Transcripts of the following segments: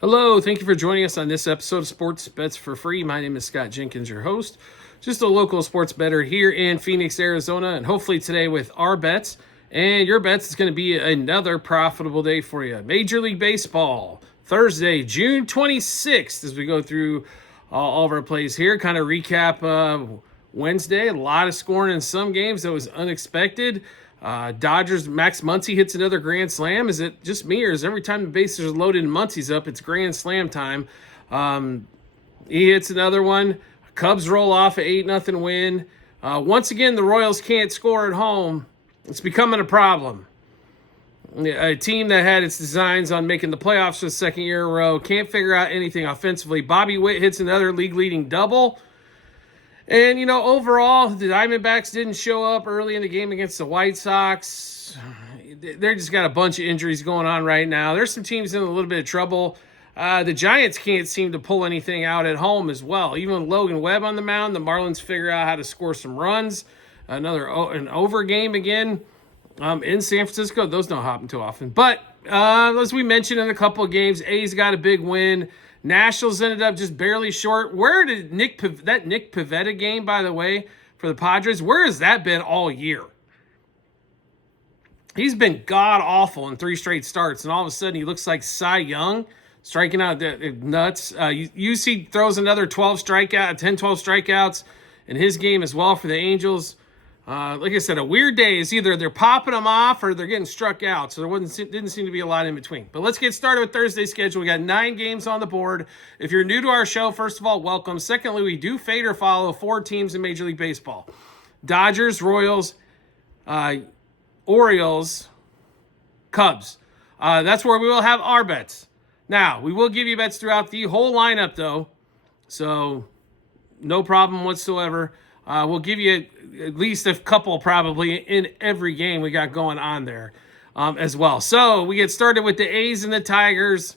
Hello, thank you for joining us on this episode of Sports Bets for Free. My name is Scott Jenkins, your host, just a local sports bettor here in Phoenix, Arizona, and hopefully today with our bets and your bets, it's going to be another profitable day for you. Major League Baseball, Thursday, June 26th, as we go through all of our plays here, kind of recap Wednesday. A lot of scoring in some games that was unexpected. Dodgers, Max Muncy hits another grand slam. Is it just me, or is every time the bases are loaded and Muncy's up, it's grand slam time? He hits another one. Cubs roll off an 8-0 win. Once again, the Royals can't score at home. It's becoming a problem. A team that had its designs on making the playoffs for the second year in a row can't figure out anything offensively. Bobby Witt hits another league-leading double. And, overall, the Diamondbacks didn't show up early in the game against the White Sox. They're just got a bunch of injuries going on right now. There's some teams in a little bit of trouble. The Giants can't seem to pull anything out at home as well. Even with Logan Webb on the mound, the Marlins figure out how to score some runs. An over game again in San Francisco. Those don't happen too often. But as we mentioned in a couple of games, A's got a big win. Nationals ended up just barely short. Where did Nick Pivetta game, by the way, for the Padres, where has that been all year? He's been god-awful in 3 straight starts, and all of a sudden he looks like Cy Young, striking out nuts. UC throws another 10, 12 strikeouts in his game as well for the Angels. Like I said, a weird day is either they're popping them off or they're getting struck out. So there didn't seem to be a lot in between. But let's get started with Thursday's schedule. We got 9 games on the board. If you're new to our show, first of all, welcome. Secondly, we do fade or follow 4 teams in Major League Baseball. Dodgers, Royals, Orioles, Cubs. That's where we will have our bets. Now, we will give you bets throughout the whole lineup, though. So no problem whatsoever. We'll give you at least a couple probably in every game we got going on there as well. So we get started with the A's and the Tigers.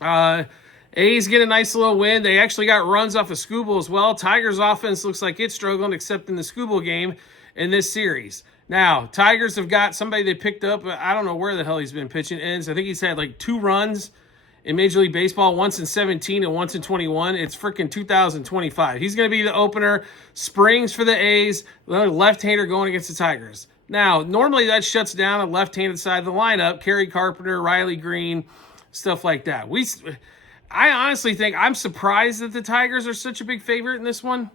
A's get a nice little win. They actually got runs off of Skubal as well. Tigers offense looks like it's struggling, except in the Skubal game in this series. Now, Tigers have got somebody they picked up. I don't know where the hell he's been pitching. I think he's had like 2 runs in Major League Baseball, once in 17 and once in 21. It's freaking 2025. He's going to be the opener. Springs for the A's. Left-hander going against the Tigers. Now, normally that shuts down the left-handed side of the lineup. Kerry Carpenter, Riley Green, stuff like that. I honestly think I'm surprised that the Tigers are such a big favorite in this one.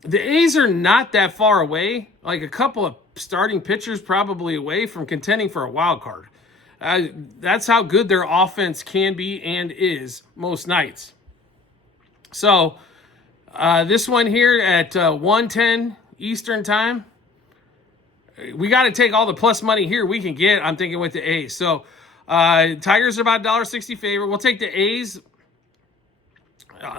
The A's are not that far away. Like a couple of starting pitchers probably away from contending for a wild card. That's how good their offense can be and is most nights. So this one here at 1:10 Eastern time, we got to take all the plus money here we can get, I'm thinking, with the A's. So Tigers are about $1.60 favorite. We'll take the A's.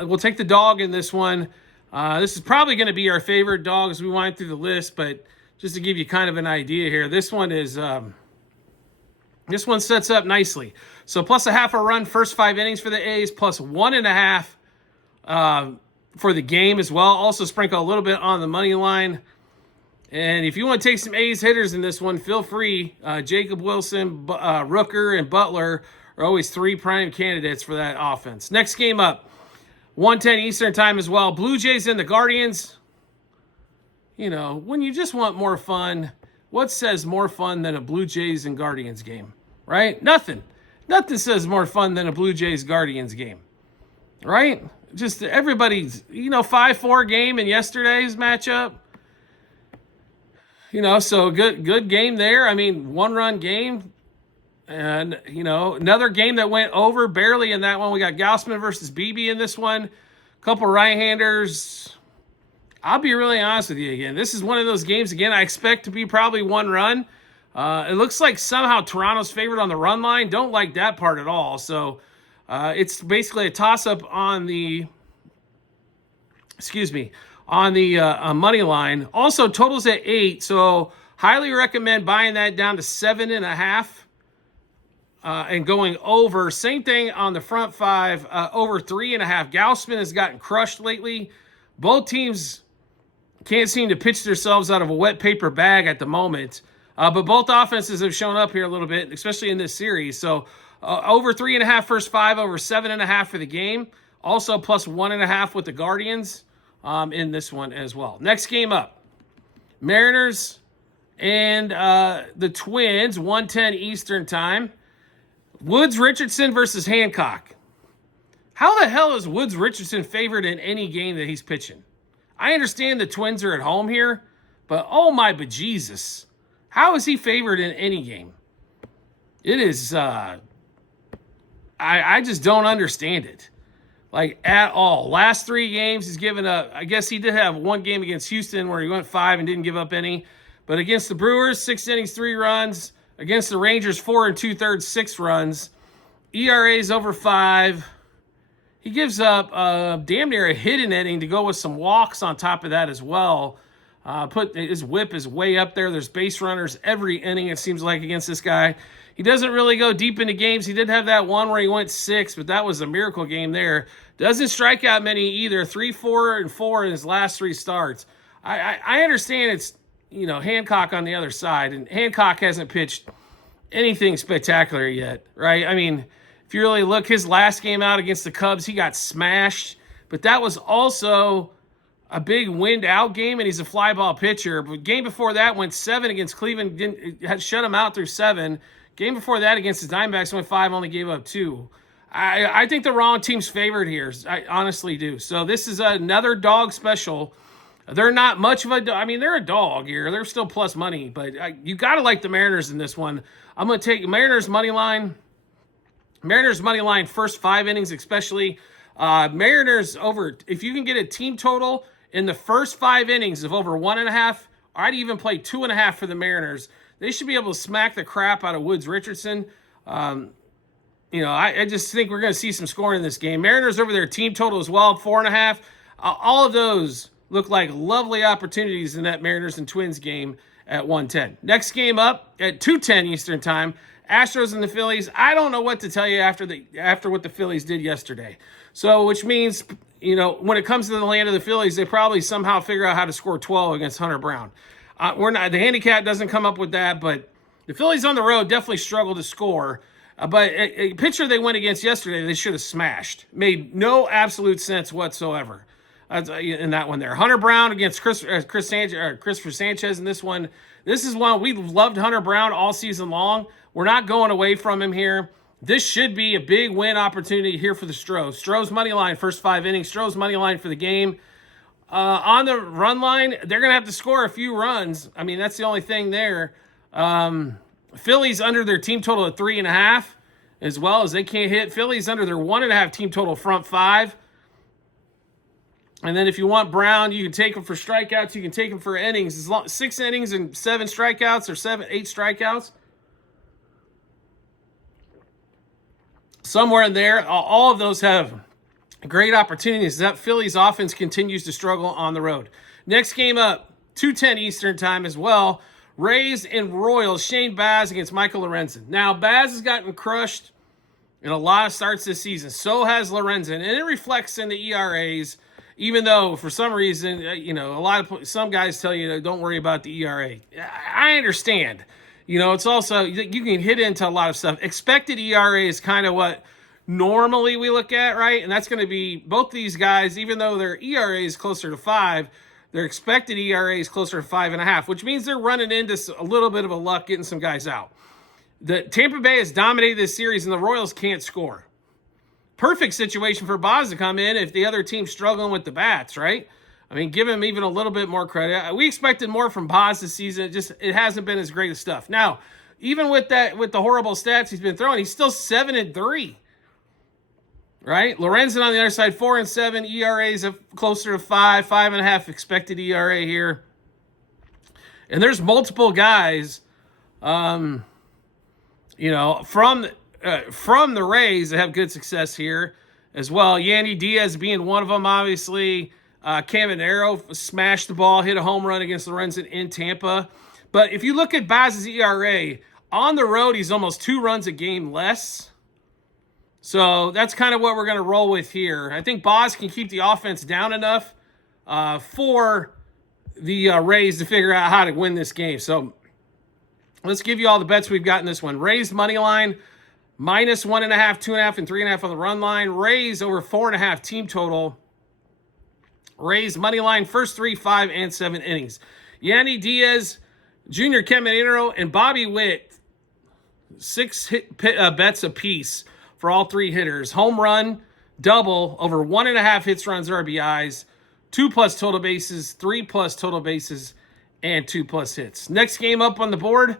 We'll take the dog in this one. This is probably going to be our favorite dog as we wind through the list, but just to give you kind of an idea here, this one is... This one sets up nicely. So plus a half a run first 5 innings for the A's, plus 1.5 for the game as well. Also sprinkle a little bit on the money line. And if you want to take some A's hitters in this one, feel free. Jacob Wilson, Rooker, and Butler are always 3 prime candidates for that offense. Next game up, 1:10 Eastern time as well. Blue Jays and the Guardians. When you just want more fun, what says more fun than a Blue Jays and Guardians game, right? Nothing. Nothing says more fun than a Blue Jays Guardians game, right? Just everybody's, 5-4 game in yesterday's matchup. So good game there. 1-run game. And, another game that went over barely in that one. We got Gausman versus Beebe in this one. A couple right-handers. I'll be really honest with you again. This is one of those games, again, I expect to be probably 1 run. It looks like somehow Toronto's favored on the run line. Don't like that part at all. So it's basically a toss-up on the money line. Also, totals at 8. So highly recommend buying that down to 7.5 and going over. Same thing on the front 5, over 3.5. Gausman has gotten crushed lately. Both teams can't seem to pitch themselves out of a wet paper bag at the moment. But both offenses have shown up here a little bit, especially in this series. So Over 3.5 first 5, over 7.5 for the game. Also plus 1.5 with the Guardians in this one as well. Next game up, Mariners and the Twins, 1:10 Eastern time. Woods Richardson versus Hancock. How the hell is Woods Richardson favored in any game that he's pitching? I understand the Twins are at home here, but oh my bejesus. How is he favored in any game? It is, I just don't understand it. Like, at all. Last 3 games, he's given up. I guess he did have one game against Houston where he went 5 and didn't give up any. But against the Brewers, 6 innings, 3 runs. Against the Rangers, 4 2/3, 6 runs. ERA's over 5. He gives up damn near a hit an inning to go with some walks on top of that as well. His whip is way up there. There's base runners every inning, it seems like, against this guy. He doesn't really go deep into games. He did have that one where he went 6, but that was a miracle game there. Doesn't strike out many either. 3, 4, and 4 in his last 3 starts. I understand it's, Hancock on the other side, and Hancock hasn't pitched anything spectacular yet, right? I mean, if you really look, his last game out against the Cubs, he got smashed, but that was also a big wind out game, and he's a fly ball pitcher. But game before that went 7 against Cleveland, had shut him out through 7. Game before that against the Diamondbacks went 5, only gave up 2. I think the wrong team's favored here. I honestly do. So this is another dog special. They're not much of a dog. I mean, they're a dog here. They're still plus money, but you got to like the Mariners in this one. I'm going to take Mariners money line. Mariners money line first 5 innings especially. Mariners over, if you can get a team total in the first 5 innings of over 1.5, I'd even play 2.5 for the Mariners. They should be able to smack the crap out of Woods Richardson. I just think we're going to see some scoring in this game. Mariners over their team total as well, 4.5. All of those look like lovely opportunities in that Mariners and Twins game at 1:10. Next game up at 2:10 Eastern time, Astros and the Phillies. I don't know what to tell you after what the Phillies did yesterday. So, which means, when it comes to the land of the Phillies, they probably somehow figure out how to score 12 against Hunter Brown. The handicap doesn't come up with that, but the Phillies on the road definitely struggle to score. But a pitcher they went against yesterday, they should have smashed. Made no absolute sense whatsoever in that one there. Hunter Brown against Christopher Sanchez in this one. This is one we loved Hunter Brown all season long. We're not going away from him here. This should be a big win opportunity here for the Stros. Stros money line first 5 innings. Stros money line for the game. On the run line, they're going to have to score a few runs. I mean, that's the only thing there. Phillies under their team total at 3.5 as well, as they can't hit. Phillies under their 1.5 team total front 5. And then if you want Brown, you can take him for strikeouts. You can take him for innings. 6 innings and 7 strikeouts or 8 strikeouts. Somewhere in there, all of those have great opportunities. That Phillies offense continues to struggle on the road. Next game up, 2:10 Eastern time as well. Rays and Royals, Shane Baz against Michael Lorenzen. Now, Baz has gotten crushed in a lot of starts this season. So has Lorenzen, and it reflects in the ERAs, even though for some reason, some guys tell you, don't worry about the ERA. I understand. It's also, you can hit into a lot of stuff. Expected ERA is kind of what normally we look at, right? And that's going to be both these guys, even though their ERA is closer to 5, their expected ERA is closer to 5.5, which means they're running into a little bit of a luck getting some guys out. The Tampa Bay has dominated this series, and the Royals can't score. Perfect situation for Boz to come in if the other team's struggling with the bats, right? I mean, give him even a little bit more credit. We expected more from Boz this season. It hasn't been as great as stuff. Now, even with the horrible stats he's been throwing, he's still 7-3. Right? Lorenzen on the other side, 4-7. ERAs of closer to 5, 5.5 expected ERA here. And there's multiple guys, from the Rays that have good success here as well. Yandy Diaz being one of them, obviously. Caminero smashed the ball, hit a home run against Lorenzen in Tampa. But if you look at Baz's ERA, on the road, he's almost 2 runs a game less. So that's kind of what we're going to roll with here. I think Boz can keep the offense down enough for the Rays to figure out how to win this game. So let's give you all the bets we've got in this one. Rays money line, minus 1.5, 2.5, and 3.5 on the run line. Rays over 4.5 team total. Rays money line first 3, 5, and 7 innings. Yandy Diaz, Junior Caminero, and Bobby Witt, 6 bets apiece for all 3 hitters. Home run, double, over 1.5 hits, runs, RBIs, 2+ total bases, 3+ total bases, and 2+ hits. Next game up on the board,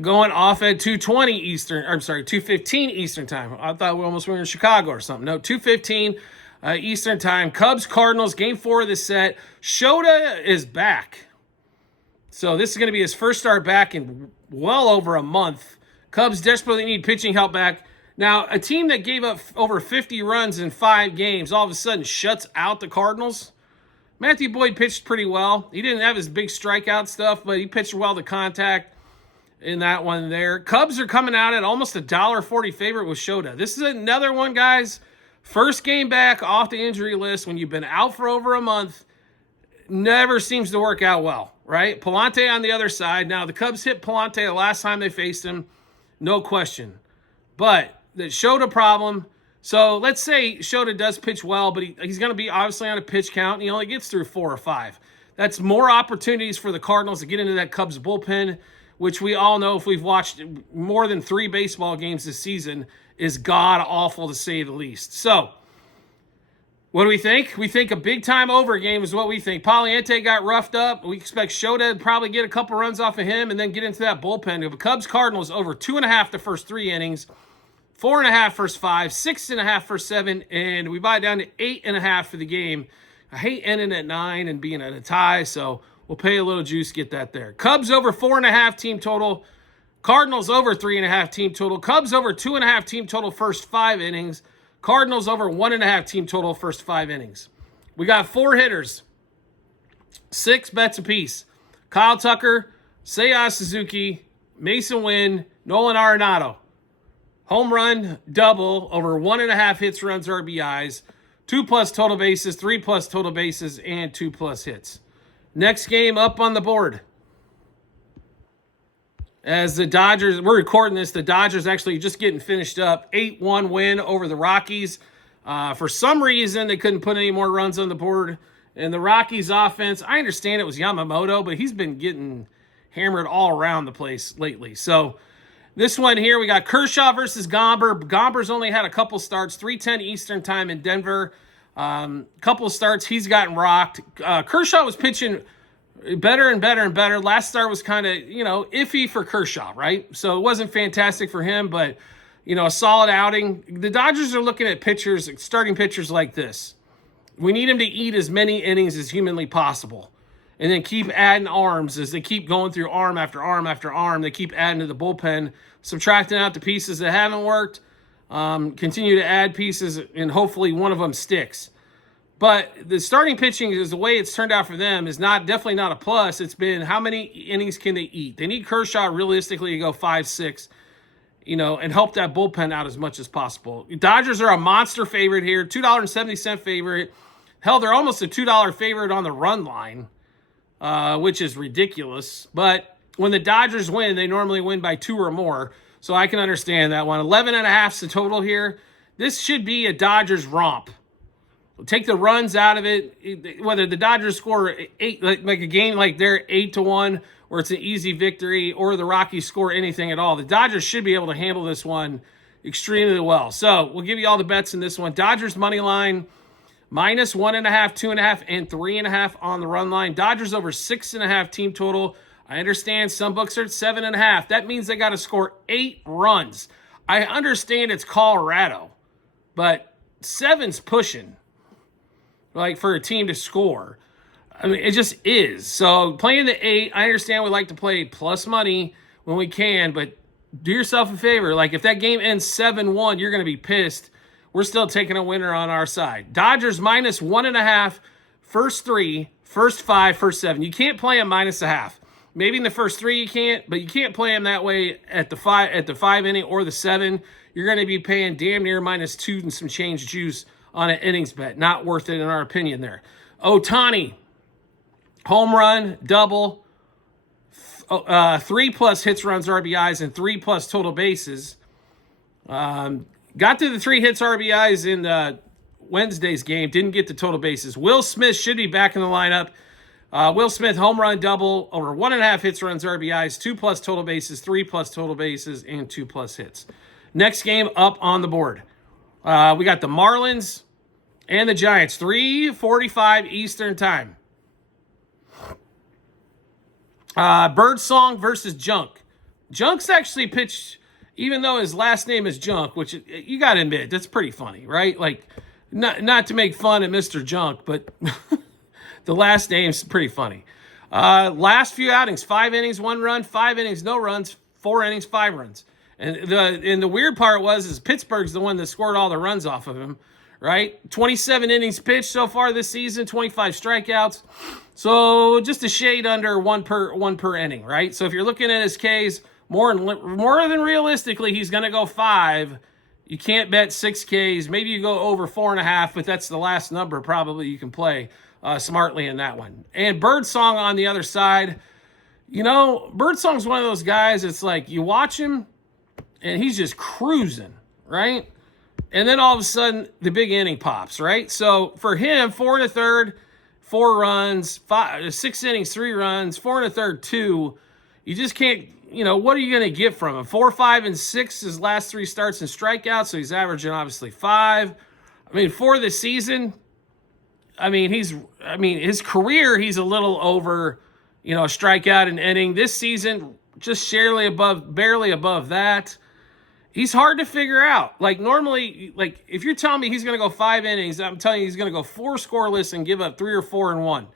going off at 2:20 Eastern, I'm sorry, 2:15 Eastern time. I thought we almost were in Chicago or something. No, 2:15 Eastern time. Cubs Cardinals, game 4 of the set. Shota is back. So this is going to be his first start back in well over a month. Cubs desperately need pitching help back. Now, a team that gave up over 50 runs in 5 games all of a sudden shuts out the Cardinals. Matthew Boyd pitched pretty well. He didn't have his big strikeout stuff, but he pitched well to contact in that one there. Cubs are coming out at almost a $1.40 favorite with Shota. This is another one, guys. First game back off the injury list when you've been out for over a month. Never seems to work out well, right? Palante on the other side. Now, the Cubs hit Palante the last time they faced him. No question. But the Shota problem. So let's say Shota does pitch well, but he's going to be obviously on a pitch count, and he only gets through 4 or 5. That's more opportunities for the Cardinals to get into that Cubs bullpen, which we all know, if we've watched more than 3 baseball games this season, is god-awful to say the least. So, what do we think? We think a big-time over game is what we think. Poliente got roughed up. We expect Shota to probably get a couple runs off of him and then get into that bullpen. We have a Cubs-Cardinals over 2.5 the first 3 innings, 4.5 first 5, 6.5 first 7, and we buy it down to 8.5 for the game. I hate ending at 9 and being at a tie, so we'll pay a little juice to get that there. Cubs over 4.5 team total. Cardinals over 3.5 team total. Cubs over 2.5 team total first 5 innings. Cardinals over 1.5 team total first 5 innings. We got 4 hitters. 6 bets apiece. Kyle Tucker, Seiya Suzuki, Mason Wynn, Nolan Arenado. Home run, double, over 1.5 hits, runs, RBIs, 2+ total bases, 3+ total bases, and 2+ hits. Next game up on the board. As the Dodgers, we're recording this, the Dodgers actually just getting finished up. 8-1 win over the Rockies. For some reason, they couldn't put any more runs on the board. And the Rockies offense, I understand it was Yamamoto, but he's been getting hammered all around the place lately. So this one here, we got Kershaw versus Gomber. Gomber's only had a couple starts, 3:10 Eastern time in Denver. Couple of starts, he's gotten rocked. Kershaw was pitching better and better and better. Last start was kind of, iffy for Kershaw, right? So it wasn't fantastic for him, but, a solid outing. The Dodgers are looking at pitchers, starting pitchers like this. We need him to eat as many innings as humanly possible. And then keep adding arms as they keep going through arm after arm after arm. They keep adding to the bullpen, subtracting out the pieces that haven't worked, continue to add pieces, and hopefully one of them sticks. But the starting pitching is the way it's turned out for them is definitely not a plus. It's been how many innings can they eat? They need Kershaw realistically to go 5-6, and help that bullpen out as much as possible. Dodgers are a monster favorite here, $2.70 favorite. Hell, they're almost a $2 favorite on the run line, which is ridiculous. But when the Dodgers win, they normally win by 2 or more. So I can understand that one. 11.5 is the total here. This should be a Dodgers romp. Take the runs out of it. Whether the Dodgers score 8, like a game like they're 8-1, or it's an easy victory, or the Rockies score anything at all, the Dodgers should be able to handle this one extremely well. So we'll give you all the bets in this one. Dodgers money line minus 1.5, 2.5, and 3.5 on the run line. Dodgers over 6.5 team total. I understand some books are at 7.5. That means they got to score 8 runs. I understand it's Colorado, but 7's pushing. For a team to score. I mean, it just is. So playing the 8, I understand we like to play plus money when we can, but do yourself a favor. If that game ends 7-1, you're going to be pissed. We're still taking a winner on our side. Dodgers minus 1.5, first 3, first 5, first 7. You can't play them minus a half. Maybe in the first 3 you can't, but you can't play them that way at the 5 inning or the 7. You're going to be paying damn near minus 2 and some change juice on an innings bet. Not worth it in our opinion there. Ohtani, home run, double, 3+ hits, runs, RBIs, and 3+ total bases. Got to the 3 hits RBIs in Wednesday's game. Didn't get the total bases. Will Smith should be back in the lineup. Will Smith, home run double, over 1.5 hits, runs, RBIs, 2+ total bases, 3+ total bases, and 2+ hits. Next game up on the board. We got the Marlins and the Giants, 3:45 Eastern time. Birdsong versus Junk. Junk's actually pitched, even though his last name is Junk, which you got to admit, that's pretty funny, right? Like, not to make fun of Mr. Junk, but the last name's pretty funny. Last few outings, 5 innings, 1 run, 5 innings, no runs, 4 innings, 5 runs. And the weird part is Pittsburgh's the one that scored all the runs off of him, right? 27 innings pitched so far this season, 25 strikeouts. So just a shade under one per inning, right? So if you're looking at his Ks, more than realistically, he's going to go 5. You can't bet 6 Ks. Maybe you go over 4.5, but that's the last number probably you can play smartly in that one. And Birdsong on the other side. You know, Birdsong's one of those guys, it's like you watch him, and he's just cruising, right? And then all of a sudden, the big inning pops, right? So for him, 4 1/3, 4 runs, 6 innings, 3 runs, 4 1/3, 2. You just can't, what are you going to get from him? 4, 5, and 6 his last 3 starts and strikeouts, so he's averaging obviously 5. I mean, for the season, his career, he's a little over, a strikeout an inning. This season, just barely above that. He's hard to figure out. Like, normally, if you're telling me he's going to go 5 innings, I'm telling you he's going to go 4 scoreless and give up 3 or 4 and 1.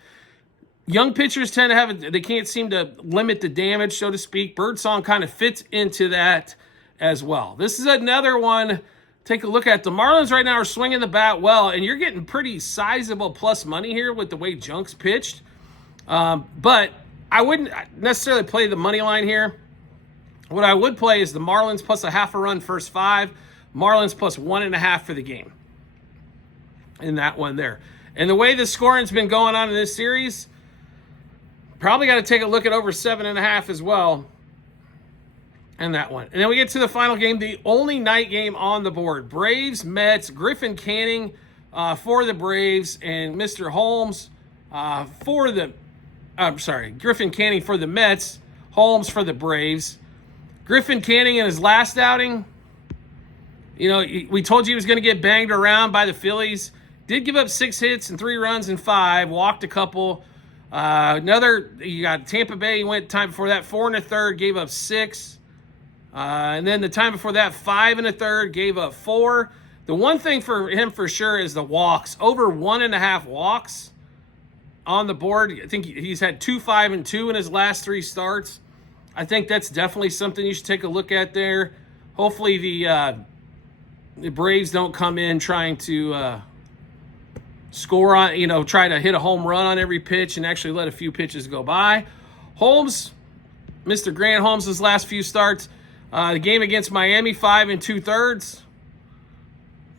Young pitchers tend to they can't seem to limit the damage, so to speak. Birdsong kind of fits into that as well. This is another one. Take a look at the Marlins right now are swinging the bat well, and you're getting pretty sizable plus money here with the way Junk's pitched. But I wouldn't necessarily play the money line here. What I would play is the Marlins plus a 0.5 run first 5. Marlins plus 1.5 for the game. In that one there. And the way the scoring's been going on in this series, probably got to take a look at over 7.5 as well. And that one. And then we get to the final game, the only night game on the board. Braves, Mets, Griffin Canning for the Braves, and Mr. Holmes Griffin Canning for the Mets, Holmes for the Braves. Griffin Canning in his last outing, we told you he was going to get banged around by the Phillies. Did give up 6 hits and 3 runs and 5, walked a couple. You got Tampa Bay, went time before that, 4 1/3, gave up 6. And then the time before that, 5 1/3, gave up 4. The one thing for him for sure is the walks. Over 1.5 walks on the board. I think he's had 2, 5, and 2 in his last 3 starts. I think that's definitely something you should take a look at there. Hopefully the Braves don't come in trying to score on, try to hit a home run on every pitch and actually let a few pitches go by. Holmes, Mr. Grant Holmes, his last few starts. The game against Miami, 5 2/3.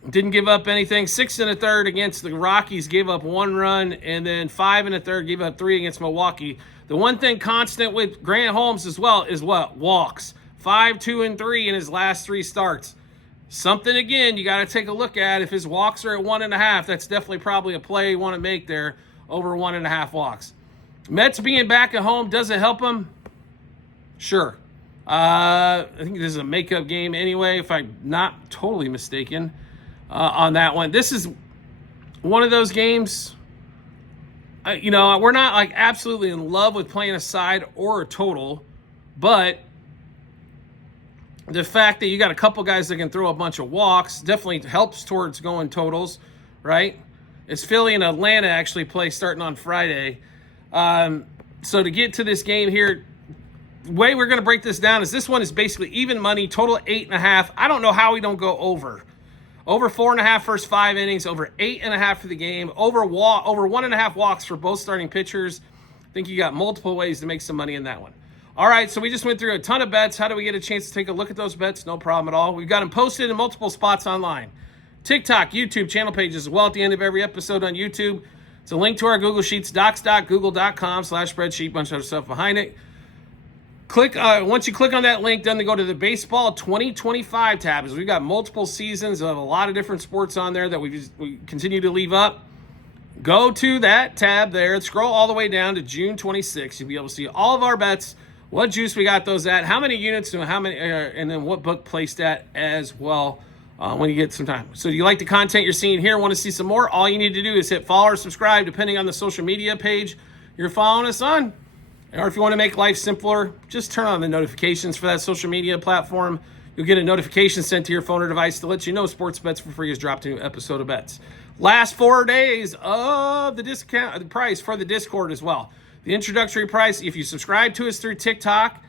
Didn't give up anything. 6 1/3 against the Rockies, gave up 1 run, and then 5 1/3, gave up 3 against Milwaukee. The one thing constant with Grant Holmes as well is what? Walks. 5, 2, and 3 in his last 3 starts. Something, again, you got to take a look at. If his walks are at 1.5, that's definitely probably a play you want to make there, over 1.5 walks. Mets being back at home, does it help him? Sure. I think this is a makeup game anyway, if I'm not totally mistaken on that one. This is one of those games, we're not like absolutely in love with playing a side or a total, but the fact that you got a couple guys that can throw a bunch of walks definitely helps towards going totals, right? It's Philly and Atlanta actually play starting on Friday. So to get to this game here, the way we're going to break this down is this one is basically even money, total 8.5. I don't know how we don't go over. Over 4.5 first 5 innings, over 8.5 for the game, over 1.5 walks for both starting pitchers. I think you got multiple ways to make some money in that one. All right, so we just went through a ton of bets. How do we get a chance to take a look at those bets? No problem at all. We've got them posted in multiple spots online. TikTok, YouTube channel pages as well at the end of every episode on YouTube. It's a link to our Google Sheets, docs.google.com/spreadsheet, bunch of other stuff behind it. Once you click on that link, then go to the Baseball 2025 tab. We've got multiple seasons of a lot of different sports on there that we continue to leave up. Go to that tab there, scroll all the way down to June 26th. You'll be able to see all of our bets, what juice we got those at, how many units, and how many, and then what book placed at as well when you get some time. So if you like the content you're seeing here, want to see some more, all you need to do is hit follow or subscribe depending on the social media page you're following us on. Or if you want to make life simpler, just turn on the notifications for that social media platform. You'll get a notification sent to your phone or device to let you know Sports Bets for Free has dropped a new episode of Bets. Last 4 days of the price for the Discord as well. The introductory price, if you subscribe to us through TikTok,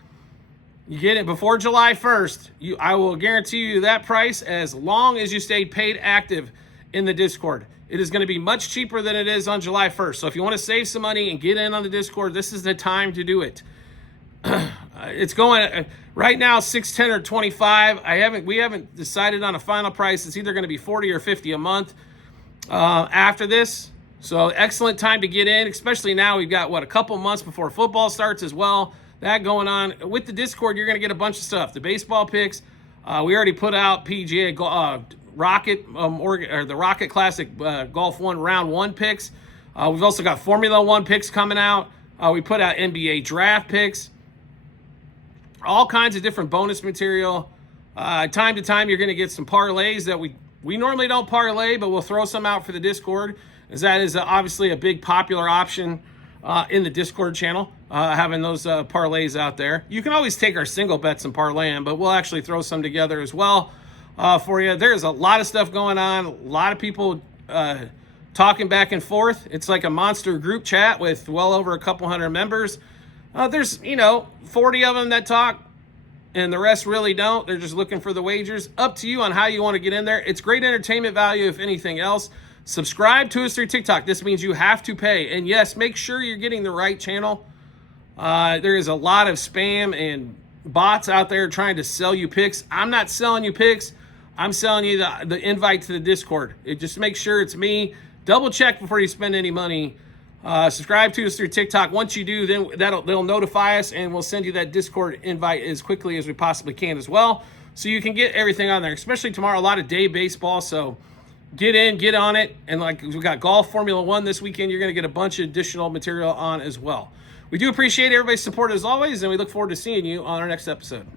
you get it before July 1st. I will guarantee you that price as long as you stay paid active in the Discord. It is going to be much cheaper than it is on July 1st. So if you want to save some money and get in on the Discord, this is the time to do it. It's going right now $6.10 or $25. We haven't decided on a final price. It's either going to be $40 or $50 a month after this. So excellent time to get in, especially now. We've got a couple months before football starts as well. That going on with the Discord. You're going to get a bunch of stuff. The baseball picks. We already put out PGA Rocket or the Rocket Classic Golf 1 Round 1 picks. We've also got Formula 1 picks coming out. We put out NBA draft picks. All kinds of different bonus material. Time to time, you're going to get some parlays that we normally don't parlay, but we'll throw some out for the Discord, as that is obviously a big popular option in the Discord channel, having those parlays out there. You can always take our single bets and parlay them, but we'll actually throw some together as well for you. There's a lot of stuff going on, a lot of people talking back and forth. It's like a monster group chat with well over a couple hundred members. There's 40 of them that talk, and the rest really don't. They're just looking for the wagers. Up to you on how you want to get in there. It's great entertainment value, if anything else. Subscribe to us through TikTok. This means you have to pay. And yes, make sure you're getting the right channel. There is a lot of spam and bots out there trying to sell you picks. I'm not selling you picks. I'm selling you the invite to the Discord. Just make sure it's me. Double check before you spend any money. Subscribe to us through TikTok. Once you do, then they'll notify us, and we'll send you that Discord invite as quickly as we possibly can as well, so you can get everything on there, especially tomorrow. A lot of day baseball, so get on it. And like we got golf Formula 1 this weekend, you're going to get a bunch of additional material on as well. We do appreciate everybody's support as always, and we look forward to seeing you on our next episode.